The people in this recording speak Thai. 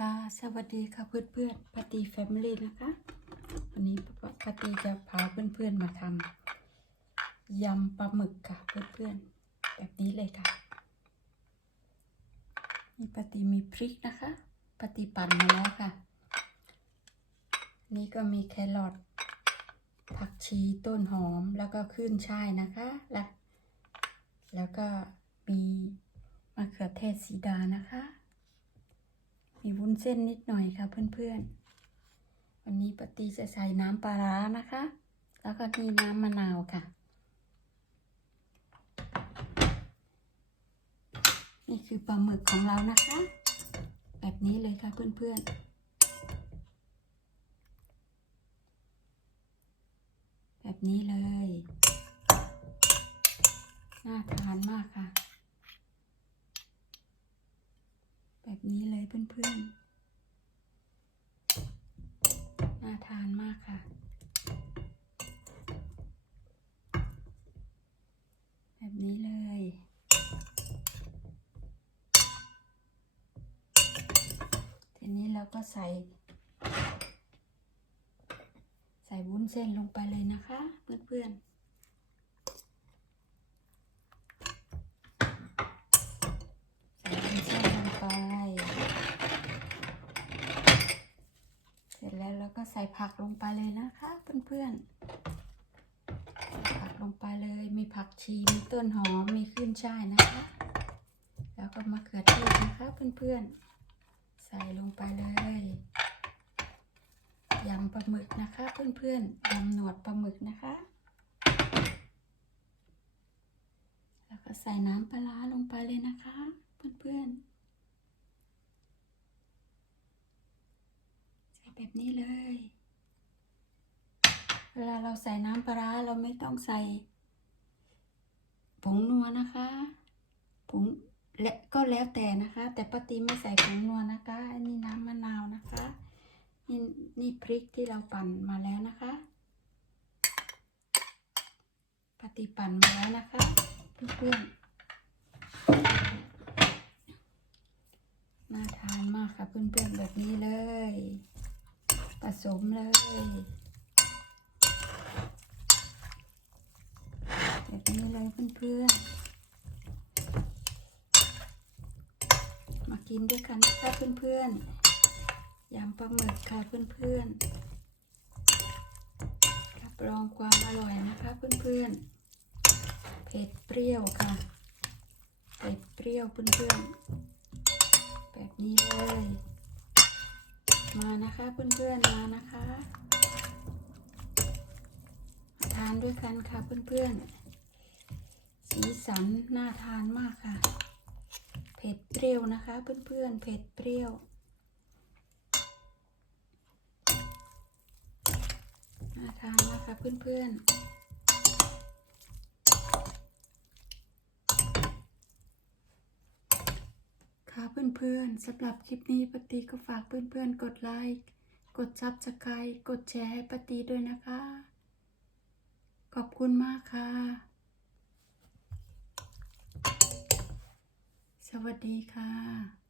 ค่ะ สวัสดีค่ะเพื่อนๆปาตีแฟมิลี่นะคะ วันนี้ปาตีจะพาเพื่อนๆมาทำยำปลาหมึกค่ะเพื่อนๆแบบนี้เลยค่ะนี่ปาตีมีพริกนะคะปาตีปั่นมาแล้วค่ะ นี่ก็มีแครอทผักชีต้นหอมแล้วก็ขึ้นช่ายนะคะและแล้วก็มีมะเขือเทศสีดานะคะ มีวุ้นเส้นนิดหน่อยค่ะเพื่อนๆ วันนี้ปาตีจะใส่น้ำปลาร้านะคะ แล้วก็มีน้ำมะนาวค่ะ นี่คือปลาหมึกของเรานะคะ แบบนี้เลยค่ะเพื่อนๆ แบบนี้เลย น่าทานมากค่ะ แบบนี้เลยเพื่อนๆ น่าทานมากค่ะ แบบนี้เลยทีนี้เราก็ใส่ ใส่วุ้นเส้นลงไปเลยนะคะ เพื่อนๆ ใส่วุ้นเส้นลงไป เส ร็จแล้วเราก็ใส่ผักลงไปเลยนะคะเพื่อนๆใส่ผักลงไปเลยมีผักชีมีต้นหอมมีขึ้นช่ายนะคะ แล้วก็มะเขือเทศนะคะเพื่อนๆ ใส่ลงไปเลยยำปลาหมึกนะคะเพื่อนๆยำหนวดปลาหมึกนะคะ แล้วก็ใส่น้ำปลาร้าลงไปเลยนะคะ เพื่อนๆ ใส่ แบบนี้เลย เวลาเราใส่น้ำปลาเราไม่ต้องใส่ ผงนัวนะคะ ผงและก็แล้วแต่นะคะ แต่ป้าตีไม่ใส่ผงนัวนะคะ อันนี้น้ำมะนาวนะคะนี่นี่พริกที่เราปั่นมาแล้วนะคะปาติปั่นมาแล้วนะคะเพื่อนๆน่าทานมากค่ะเพื่อนๆแบบนี้เลย ผสมเลยแบบนี้เลยเพื่อนๆ มากินด้วยกันนะคะเพื่อนๆยำปลาหมึกค่ะเพื่อนๆ รับรองความอร่อยนะคะเพื่อนๆ เผ็ดเปรี้ยวค่ะ เผ็ดเปรี้ยวเพื่อนๆ นะคะเพื่อนๆมานะคะมาทานด้วยกันค่ะเพื่อนๆ สีสันน่าทานมากค่ะ เผ็ดเปรี้ยวนะคะเพื่อนๆ เผ็ดเปรี้ยวน่าทานมากค่ะเพื่อนๆ ค่ะเพื่อนๆสำหรับคลิปนี้ปฏิก็ฝากเพื่อนๆ กดไลค์ กดซับสไครต์กดแชร์ให้ปฏิด้วยนะคะ ขอบคุณมากค่ะ สวัสดีค่ะ